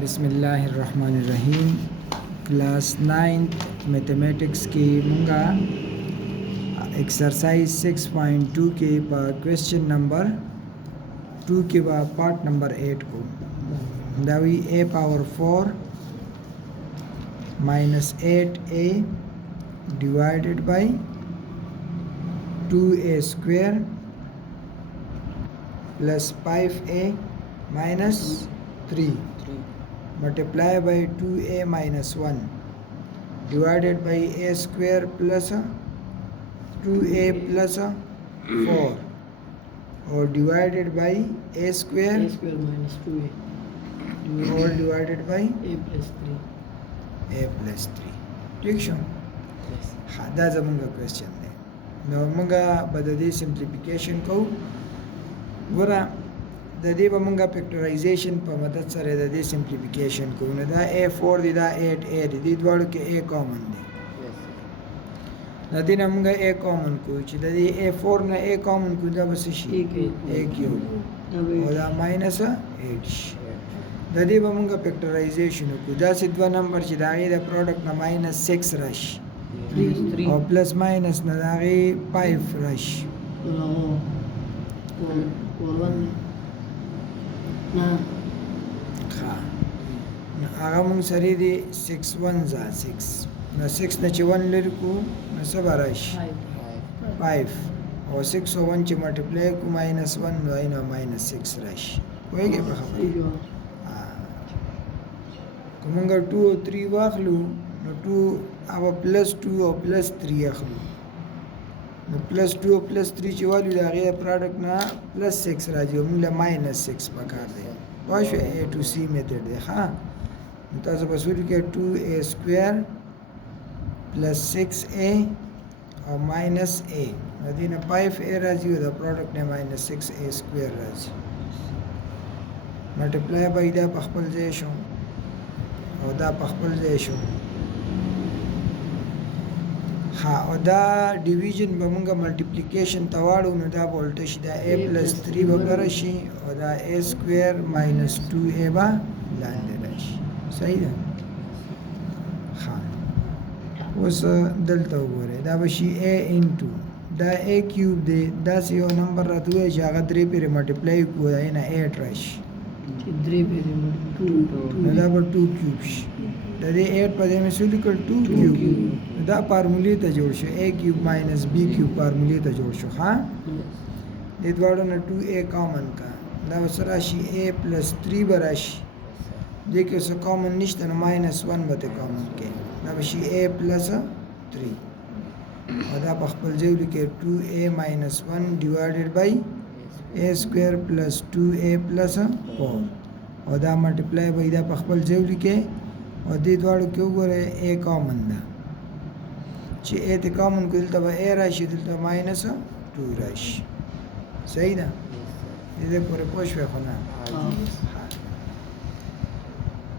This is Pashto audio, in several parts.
बिस्मिल्लाहिर्रहमानिर्रहीम। क्लास 9 मैथमेटिक्स की मुंगा एक्सरसाइज 6.2 के क्वेश्चन नंबर 2 के बाद पार्ट नंबर 8 को दावी a power 4 minus 8a divided by 2a square plus 5a minus 3 multiply by 2a minus 1 divided by a square plus 2a plus 4 or divided by a square minus 2a all divided by a plus 3 a plus 3 ठीक show yes. हाँ दा जमूंगा क्वेश्चन दे नौ मुंगा बदली सिंप्लीफिकेशन को बुरा د دې به مونږه فیکټورایزیشن په مدد سره د دې سمپلیفیکیشن کوو نو دا a4 دی دا 8a دی دې دواړو کې a کامن دی د دې نه مونږه a کامن کوو چې د دې a4 نه a کامن کوو دا به څه شي a کیوب او دا ماینس 8 شي د دې به مونږه فیکټورایزیشن کوو دا چې دوه نمبر چې د هغې د پروډکټ نه ماینس 6 راشي او پلس ماینس نه د هغې 5 راشي هغه مونږ سره دی 6 1 ځا 6 نو 6 نه چې 1 لري کو نو څه به راشي 5 او 6 او 1 چې ملټیپلای کو ماینس 1 نو اینو ماینس 6 راشي وایي په خبره کوم موږ 2 او 3 واخلو نو 2 او پلس 2 او پلس 3 اخلو نو پلس 2 او پلس 3 چې والو دا غي پروډکټ نه پلس 6 راځي او موږ ماینس 6 پکار دی واشه a to c میتھډ دی ها تاسو په سوري کې 2a سکوير پلس 6a او ماینس a ندینه 5a راځي او دا پروډکټ نه ماینس 6a سکوير راځي ملټیپلای بای دا په خپل ځای شو او دا په خپل ځای شو ها او دا ډیویژن به مونږه ملټیپلیکیشن تواړو نو دا ولټ شي دا a پلس 3 به شي او دا a سکوير ماینس 2a به لاندې راشي صحیح ده ها اوس دلته وګورئ دا به شي a انټو دا a کیوب دی دا یو نمبر راته وایي چې هغه 3 پرې ملټیپلای کوو دا نه 8 راشي 3 پرې 2 نو دا به 2 کیوب شي د دې 8 په ځای مې څه لیکل 2 کیوب دا فارمولې ته جوړ شو a کیوب ماینس b کیوب فارمولې ته جوړ شو ها دې دواړو نه 2a کامن کا دا سره راشي a پلس 3 به راشي دې کې څه کامن نشته نو ماینس 1 به کامن کې دا به شي a پلس 3 او دا په خپل ځای لیکي 2a ماینس 1 ډیوایډډ بای a سکوير پلس 2a پلس 4 او دا ملټیپلای به دا په خپل ځای لیکي او دې دواړو کې وګورئ a کامن ده چې a ته کامن کو دلته به a راشي دلته ماینس 2 راشي صحیح ده دې پورې پوښښ وکړه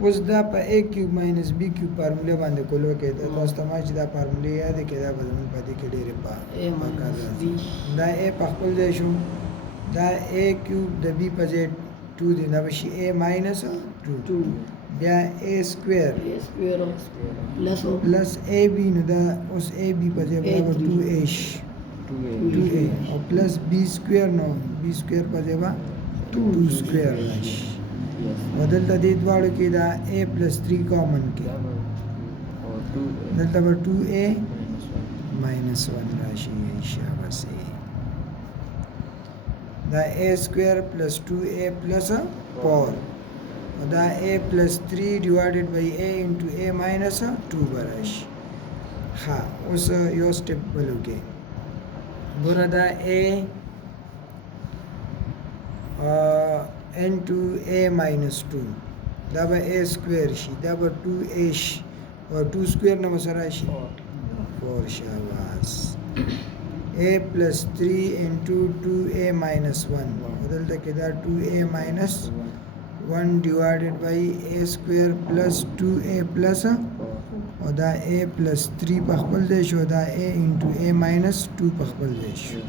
اوس دا په a کیوب ماینس b کیوب فارموله باندې کولو کې تاسو ته ما چې دا فارموله یاد کړئ دا به زموږ په دې کې ډېرې دا a په خپل ځای شو دا a کیوب د b په ځای 2 دی دا به شي a ماینس 2 بیا a سکوير پلس ab نو دا اوس ab په ځای برابر 2a 2a او پلس b سکوير نو b سکوير په ځای 2 سکوير راشي او دلته دې دواړو کې دا a پلس 3 کامن کې دلته به 2a ماینس 1 راشي شاباس دا a سکوير پلس 2a پلس 4 او دا a پلس 3 ډیوایډډ بای a انټو a ماینس 2 براشي ها اوس یو سټپ بلو کې ګوره دا a into a minus 2 دا به a سکوير شي دا به 2a شي او 2 سکوير نه سره شي 4 شاباس a plus 3 into 2a minus 1 دلته کې دا 2a minus 1 divided by a square plus 2a plus او دا a plus 3 په خپل ځای شو دا a into a minus 2 په خپل ځای شو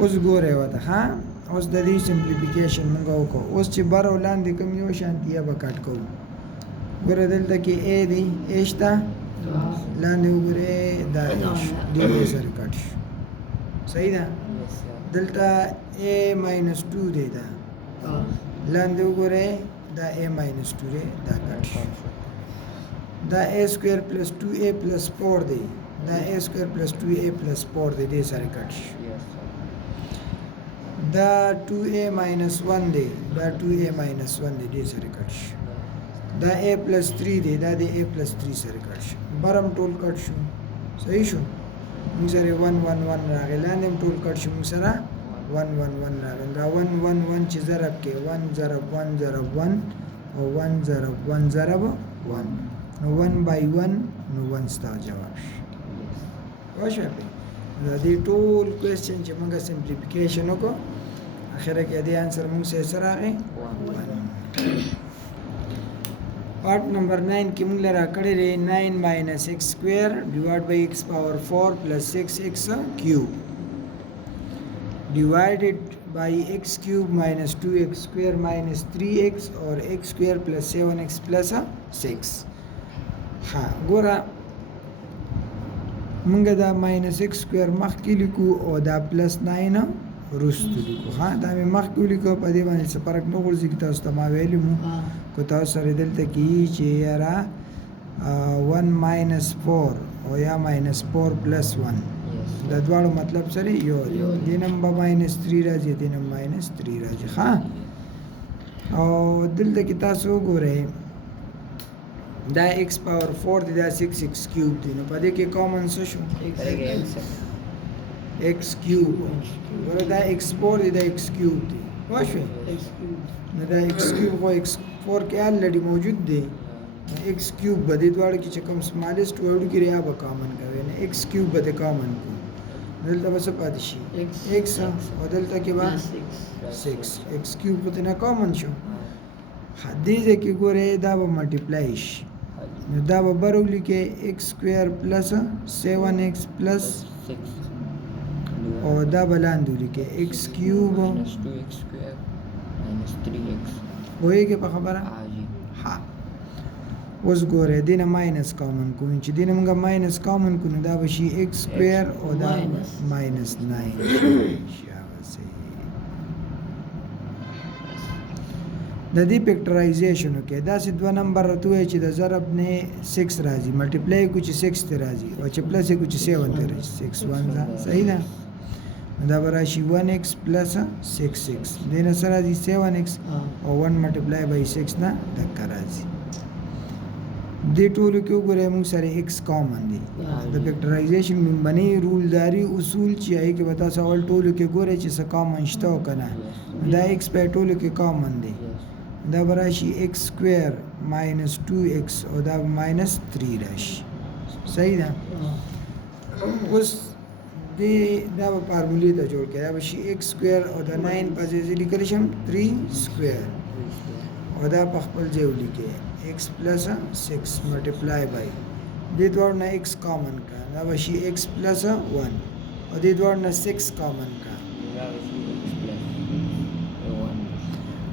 اوس ګوره وته ها اوس د دې سمپلیفیکیشن موږ وکړو. اوس چې بر او لاندې کوم یو شانتي یا به کټ کوو. ګوره دلته کې ا دی ا شته، لاندې وګورئ دا دې سره کټ شو. صحیح ده؟ دلته a ماینس 2 دی دا لاندې وګورئ دا a ماینس 2 دی دا کټ شو. دا a سکویر پلس 2a پلس 4 دی، دا a سکویر پلس 2a پلس 4 دی، دې سره کټ شو. دا 2a ماینس 1 دی، دا 2a ماینس 1 دی، دې سره کټ شو. دا a پلس 3 دی، دا د a پلس 3 سره کټ شو. برم ټول کټ شو. صحیح شو؟ موږ سره 1 1 1 راغی، لاندې هم ټول کټ شو، موږ سره 1 1 1 راغی. دا 1 1 1 چې ضرب کې 1 ضرب 1 ضرب 1 او 1 ضرب 1 ضرب 1 نو 1 بای 1 نو 1 ستا جواب شي. پوه شوې؟ دا دې ټول کوېسچن چې موږ سمپلیفیکیشن وکړو اخره کې دې انسر موږ سره راغی 1. پارت نمبر 9 کې موږ لرا کړی دی 9 ماینس ایکس سکویر ډیوایډ بای ایکس پاور 4 پلس 6 ایکس کیوب divided by x cube minus 2x square minus 3x or x square plus 7x plus 6. ها ګوره موږ دا minus x square مخکې لیکو او دا plus 9 وروسته لیکو. ها دا مې مخکې ولیکو، په دې باندې څه فرق نه غورځي که تاسو ته ما ویلي مو که تاسو سره دلته کې چې یاره 1 minus 4 او یا minus 4 plus 1 دا دواړو مطلب سره یو دی. دې نم به ماینس 3 راځي، دې نم ماینس 3 راځي. ښه او دلته کې تاسو وګورئ دا ایکس پاور 4 دی، دا 6x کیوب دی، نو په دې کې کامن څه شو؟ ایکس کیوب. ګوره دا ایکس 4 دی، دا ایکس کیوب دی. پوه شوې؟ نو دا ایکس کیوب خو ایکس 4 کې الریډي موجود دی، ایکس کیوب به دې دواړو کې چې کوم سمالسټ وړو کې یا به کامن کوي، نه ایکس کیوب به دې کامن کوي. دلته به څه پاتې شي؟ x او دلته کې به 6 x کیوب خو نه کامن شو. دې ځای کې ګورئ دا به ملټیپلای شي، نو دا به بر ولیکئ x سکویر پلس 7x پلس او دا به لاندې ولیکئ x کیوب پوهېږئ په خبره؟ ها اوس ګوره دې نه ماینس کامن کوو، چې دې نه موږ ماینس کامن کوو نو دا به شي ایکس سکویر او دا ماینس 9 د دې فیکټرایزیشن وکړئ. داسې دوه نمبر راته ووایي چې د ضرب نه 6 راځي، ملټیپلای کړو چې 6 ته راځي او چې پلس یې کړو چې 7 ته راځي. 6 1 صحیح ده؟ نو دا به راشي 1x پلس 6x، دې نه څه راځي 7x او 1 ملټیپلای بای 6 نه دقه راځي. دې ټولو کې وګورئ موږ سره ایکس کامن دی. د فیکټرایزیشن من باندې رولداري اصول چې هغې کې به تاسو اول ټولو کې ګورئ چې څه کامن شته او که نه. دا ایکس په ټولو کې کامن دی، دا به راشي ایکس سکویر ماینس 2x او دا ماینس 3 راشي. صحیح ده؟ اوس دې دا به فارمولې ته جوړ کړئ، دا به شي ایکس سکویر او د 9 په ځای زه لیکلی شم 3 سکویر او دا په خپل ځای ولیکئ x plus 6 multiply by دې دواړو نه x کامن کا، دا به شي x plus 1 او دې دواړو نه 6 کامن کا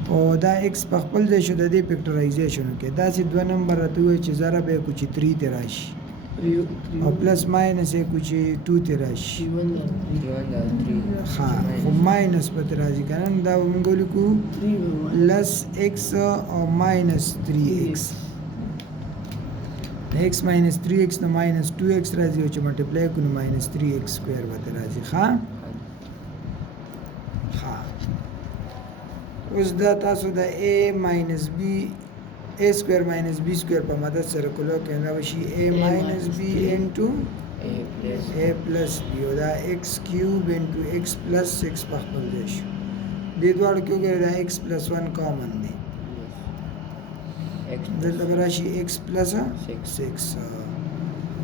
او دا x په خپل ځای شو. د دې فیکټرایزیشن وکړئ. داسې دوه نمبر راته ووایي چې ضرب یې کړو چې 3 ته راشي او پلس ماینس یې کړو چې 2 ته راشي. ښه خو ماینس پته راځي که نه، دا به موږ ولیکو پلس x او ماینس 3x. x ماینس 3x نه ماینس 2x راځي او چې ملټیپلای کړو نو ماینس 3x سکویر به ته راځي. ښه اوس دا تاسو د a ماینس b a سکویر ماینس b سکویر په مدد سره کولو کې دا به شي a ماینس b انټو a پلس b او دا x کیوب انټو x پلس 6 په خپل ځای شو. دې دواړو کې وګورئ دا x پلس 1 کامن دی، دلته به راشي x پلس 6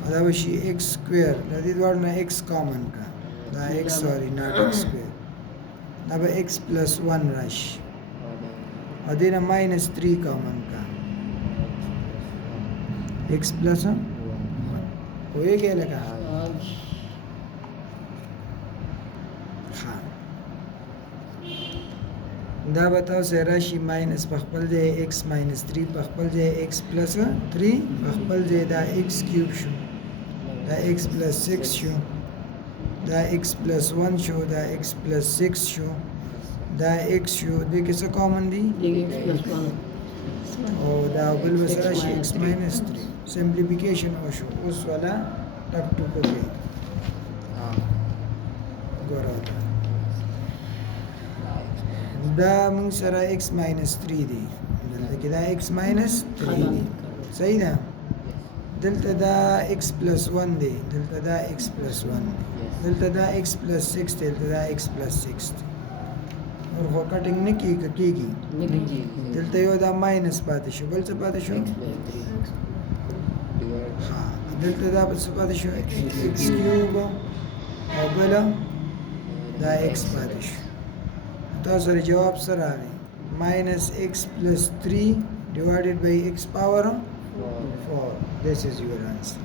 او دا به شي x سکویر، د دې دواړو نه x کامن کا، دا x سوري ناټ x سکویر، دا به x پلس 1 راشي او دې نه ماینس 3 کامن کا x پلس 1 پوهېږئ لکه؟ ښه دا بتاو سه راشي ماینس په خپل ځای x ماینس 3 په خپل ځای x پلس 3 په خپل ځای دا x کیوب شو دا x پلس 6 شو دا x پلس 1 شو دا x پلس 6 شو دا x شو دې کې څه کامن دي دیگه x plus 1 او دا بل وسره شي x ماینس 3 سمپلیفیکیشن وشو اوس والا ټک ټک کوي ګورو دا موږ سره x ماینس 3 دی دلته کې دا x ماینس 3 دی صحیح ده دلته دا x پلس 1 دی دلته دا x پلس 1 دی دلته دا x پلس 6 دی دلته دا x پلس 6 دی اور خو کټینګ نه کیږي دلته یو دا ماینس پاتې شو بل څه پاتې شو ها دلته دا بل څه پاتې شو x کیوب او بل دا x پاتې شو تاسو سره جواب سره راغی minus x plus 3 divided by x power 4 this is your answer